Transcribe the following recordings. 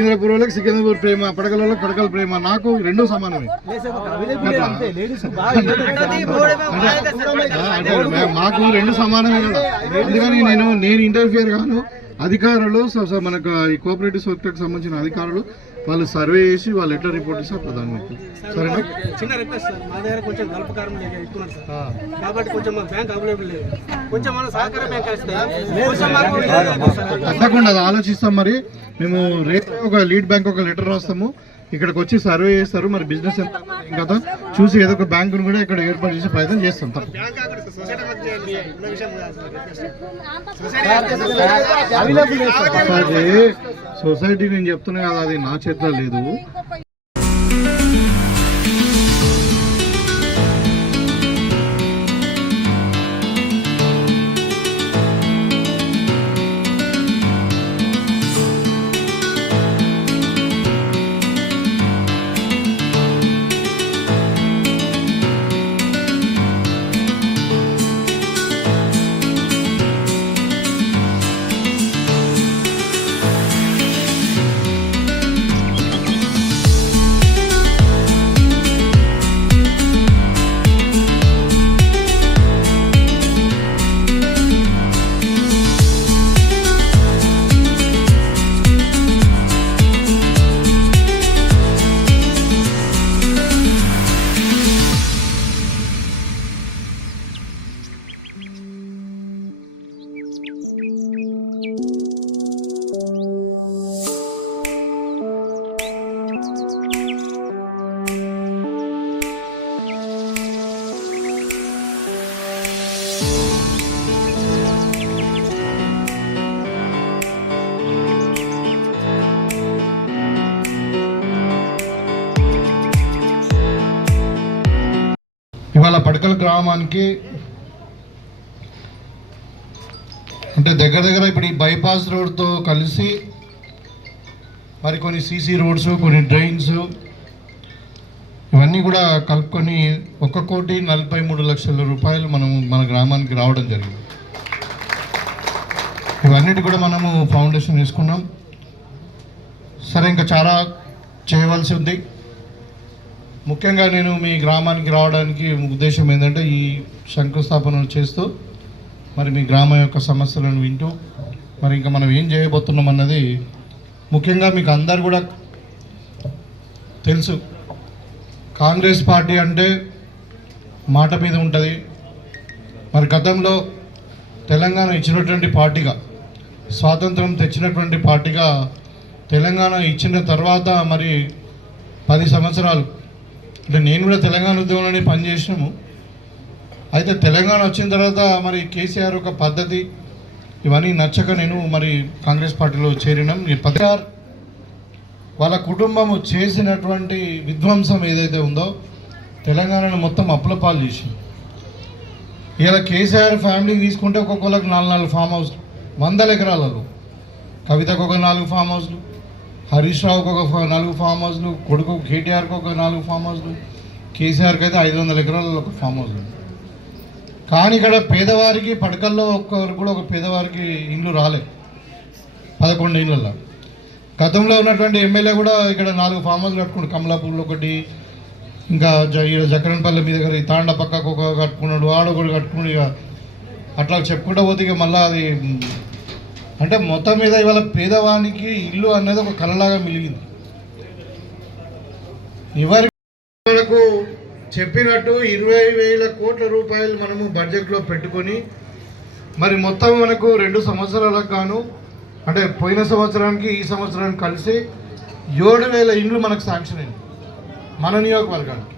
సికింద్రాపూర్ వాళ్ళకి సికింద్రాపూర్ ప్రేమ పడకల వాళ్ళకి పడకల ప్రేమ నాకు రెండు సమానమే. అంటే మాకు రెండు సమానమే కదా. అందుకని నేను నేను ఇంటర్ఫియర్ కాను అధికారులు సో- మనకు ఈ కోఆపరేటివ్ సొసైటీకి సంబంధించిన అధికారులు వాళ్ళు సర్వే చేసి వాళ్ళు ఎట్లా రిపోర్ట్ ఇస్తారు ప్రధాని మీకు సరేనా? చిన్న రిక్వెస్ట్ సార్. మా దగ్గర కొంచెం సార్. కాబట్టి కొంచెం మాకు బ్యాంక్ అవైలబుల్ లేదు. కొంచెం మన సహకార బ్యాంక్ కలిస్తే కొంచెం మాకు లేదు సార్. తప్పకుండా అది ఆలోచిస్తాం మరి. మేము రేపు ఒక లీడ్ బ్యాంక్ ఒక లెటర్ రాస్తాము. ఇక్కడికి వచ్చి సర్వే చేస్తారు. మరి బిజినెస్ ఎంత కదా చూసి ఏదో ఒక బ్యాంకును కూడా ఇక్కడ ఏర్పాటు చేసే ప్రయత్నం చేస్తాం. తప్ప సొసైటీ నేను చెప్తున్నా కదా అది నా చేతిలో లేదు. ఇవాళ గ్రామానికి అంటే దగ్గర దగ్గర ఇప్పుడు ఈ బైపాస్ రోడ్తో కలిసి మరి కొన్ని సీసీ రోడ్స్ కొన్ని డ్రైన్స్ ఇవన్నీ కూడా కలుపుకొని ఒక కోటి నలభై మూడు లక్షల రూపాయలు మనము మన గ్రామానికి రావడం జరిగింది. ఇవన్నిటి కూడా మనము ఫౌండేషన్ వేసుకున్నాం. సరే ఇంకా చాలా చేయవలసి ఉంది. ముఖ్యంగా నేను మీ గ్రామానికి రావడానికి ఉద్దేశం ఏంటంటే ఈ శంకుస్థాపన చేస్తూ మరి మీ గ్రామం యొక్క సమస్యలను వింటూ మరి ఇంకా మనం ఏం చేయబోతున్నాం అన్నది ముఖ్యంగా మీకు అందరు కూడా తెలుసు. కాంగ్రెస్ పార్టీ అంటే మాట మీద ఉంటుంది. మరి గతంలో తెలంగాణ ఇచ్చినటువంటి పార్టీగా స్వాతంత్రం తెచ్చినటువంటి పార్టీగా తెలంగాణ ఇచ్చిన తర్వాత మరి పది సంవత్సరాలు అంటే నేను కూడా తెలంగాణ ఉద్యమంలోనే పనిచేసినాము అయితే తెలంగాణ వచ్చిన తర్వాత మరి కేసీఆర్ ఒక పద్ధతి ఇవన్నీ నచ్చక నేను మరి కాంగ్రెస్ పార్టీలో చేరినాం. నేను పదహారు వాళ్ళ కుటుంబము చేసినటువంటి విధ్వంసం ఏదైతే ఉందో తెలంగాణను మొత్తం అప్పులపాలు చేసింది. ఇలా కేసీఆర్ ఫ్యామిలీ తీసుకుంటే ఒక్కొక్కరికి నాలుగు నాలుగు ఫామ్ హౌస్లు వందల ఎకరాలలో. కవితకు ఒక నాలుగు ఫామ్ హౌస్లు హరీష్ రావుకు ఒక నాలుగు ఫామ్ హౌస్లు కొడుకు కేటీఆర్కి ఒక నాలుగు ఫామ్ హౌస్లు కేసీఆర్కి అయితే ఐదు వందల ఎకరాలు ఒక ఫామ్ హౌస్ ఉంది కానీ ఇక్కడ పేదవారికి పడకల్లో ఒక్కరు కూడా ఒక పేదవారికి ఇండ్లు రాలే. పదకొండు ఇండ్లలో గతంలో ఉన్నటువంటి ఎమ్మెల్యే కూడా ఇక్కడ నాలుగు ఫామ్ హౌస్లు కట్టుకున్నాడు కమలాపూర్లో ఒకటి ఇంకా జ- ఈడ జకరన్పల్లి మీ దగ్గర ఈ తాండ పక్కకు ఒక కట్టుకున్నాడు ఆడొకడు ఒకటి కట్టుకున్నాడు ఇక. అట్లా చెప్పుకుంటూ పోతే ఇక మళ్ళీ అది అంటే మొత్తం మీద ఇవాళ పేదవానికి ఇల్లు అనేది ఒక కళలాగా మిలిగింది. ఎవరి మనకు చెప్పినట్టు ఇరవై వేల కోట్ల రూపాయలు మనము బడ్జెట్లో పెట్టుకొని మరి మొత్తం మనకు రెండు సంవత్సరాలకు గాను అంటే పోయిన సంవత్సరానికి ఈ సంవత్సరానికి కలిసి ఏడు వేల ఇండ్లు మనకు శాంక్షన్ అయింది మన నియోజకవర్గానికి.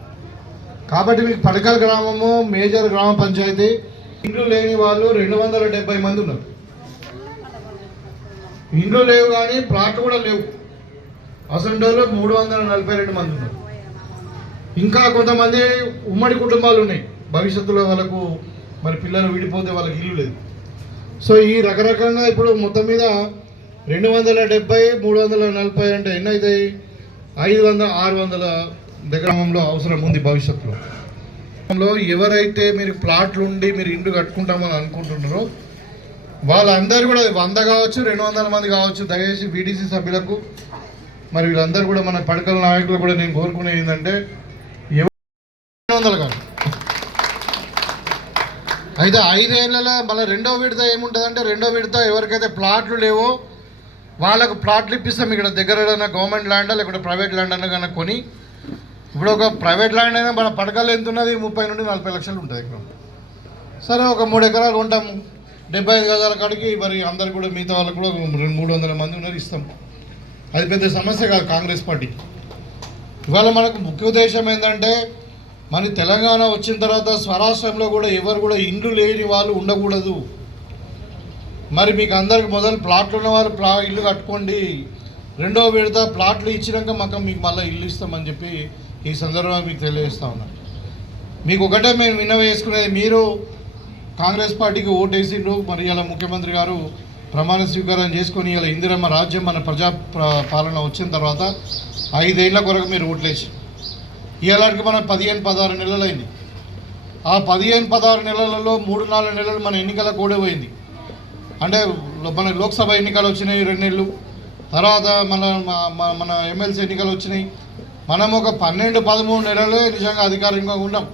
కాబట్టి మీకు పడకల్ గ్రామము మేజర్ గ్రామ పంచాయతీ ఇండ్లు లేని వాళ్ళు రెండు వందల డెబ్బై మంది ఉన్నారు. ఇండ్లు లేవు కానీ ప్లాట్లు కూడా లేవు. అసంటోళ్ళు మూడు వందల నలభై రెండు మంది ఉన్నారు. ఇంకా కొంతమంది ఉమ్మడి కుటుంబాలు ఉన్నాయి. భవిష్యత్తులో వాళ్ళకు మరి పిల్లలు విడిపోతే వాళ్ళకి ఇల్లు లేదు. సో ఈ రకరకంగా ఇప్పుడు మొత్తం మీద రెండు వందల డెబ్బై మూడు వందల నలభై అంటే ఎన్ని అవుతాయి ఐదు వందల ఆరు వందల దగ్గరంలో అవసరం ఉంది భవిష్యత్తులో. ఎవరైతే మీరు ప్లాట్లు ఉండి మీరు ఇండ్లు కట్టుకుంటామని అనుకుంటున్నారో వాళ్ళందరూ కూడా వంద కావచ్చు రెండు వందల మంది కావచ్చు దయచేసి బీటీసీ సభ్యులకు మరి వీళ్ళందరూ కూడా మన పడకల నాయకులు కూడా నేను కోరుకునే ఏంటంటే ఎవరు రెండు వందలు కాదు. అయితే ఐదేళ్ళలో మళ్ళీ రెండో విడత ఏముంటుందంటే రెండో విడత ఎవరికైతే ప్లాట్లు లేవో వాళ్ళకు ప్లాట్లు ఇప్పిస్తాం ఇక్కడ దగ్గర ఏదైనా గవర్నమెంట్ ల్యాండ్ లేకుంటే ప్రైవేట్ ల్యాండ్ అన్న కనుక కొని ఇప్పుడు ఒక ప్రైవేట్ ల్యాండ్ అయినా మన పడకలు ఎంత ఉన్నది? ముప్పై నుండి నలభై లక్షలు ఉంటుంది ఇక్కడ. సరే ఒక మూడు ఎకరాలు ఉంటాము డెబ్బై ఐదు గజాల కాడికి మరి అందరు కూడా మిగతా వాళ్ళకు కూడా రెండు మూడు వందల మంది ఉన్నారు ఇస్తాం. అది పెద్ద సమస్య కాదు కాంగ్రెస్ పార్టీ. ఇవాళ మనకు ముఖ్య ఉద్దేశం ఏంటంటే మరి తెలంగాణ వచ్చిన తర్వాత స్వరాష్ట్రంలో కూడా ఎవరు కూడా ఇండ్లు లేని వాళ్ళు ఉండకూడదు. మరి మీకు అందరికి మొదలు ప్లాట్లు ఉన్నవారు ప్లా ఇల్లు కట్టుకోండి. రెండో విడత ప్లాట్లు ఇచ్చినాక మాకు మీకు మళ్ళీ ఇల్లు ఇస్తామని చెప్పి ఈ సందర్భంగా మీకు తెలియజేస్తా ఉన్నాను మీకు ఒకటే మేము విన్నవేసుకునేది మీరు కాంగ్రెస్ పార్టీకి ఓటేసిండ్రు. మరి ఇలా ముఖ్యమంత్రి గారు ప్రమాణ స్వీకారం చేసుకొని ఇలా ఇందిరమ్మ రాజ్యం మన ప్రజా పాలన వచ్చిన తర్వాత ఐదేళ్ళ కొరకు మీరు ఓట్లేసి ఇలాంటికి మన పదిహేను పదహారు నెలలైంది ఆ పదిహేను పదహారు నెలలలో మూడు నాలుగు నెలలు మన ఎన్నికల కూడా పోయింది. అంటే మన లోక్సభ ఎన్నికలు వచ్చినాయి రెండు నెలలు తర్వాత మన మన ఎమ్మెల్సీ ఎన్నికలు వచ్చినాయి. మనం ఒక పన్నెండు పదమూడు నెలలే నిజంగా అధికారికంగా ఉన్నాం.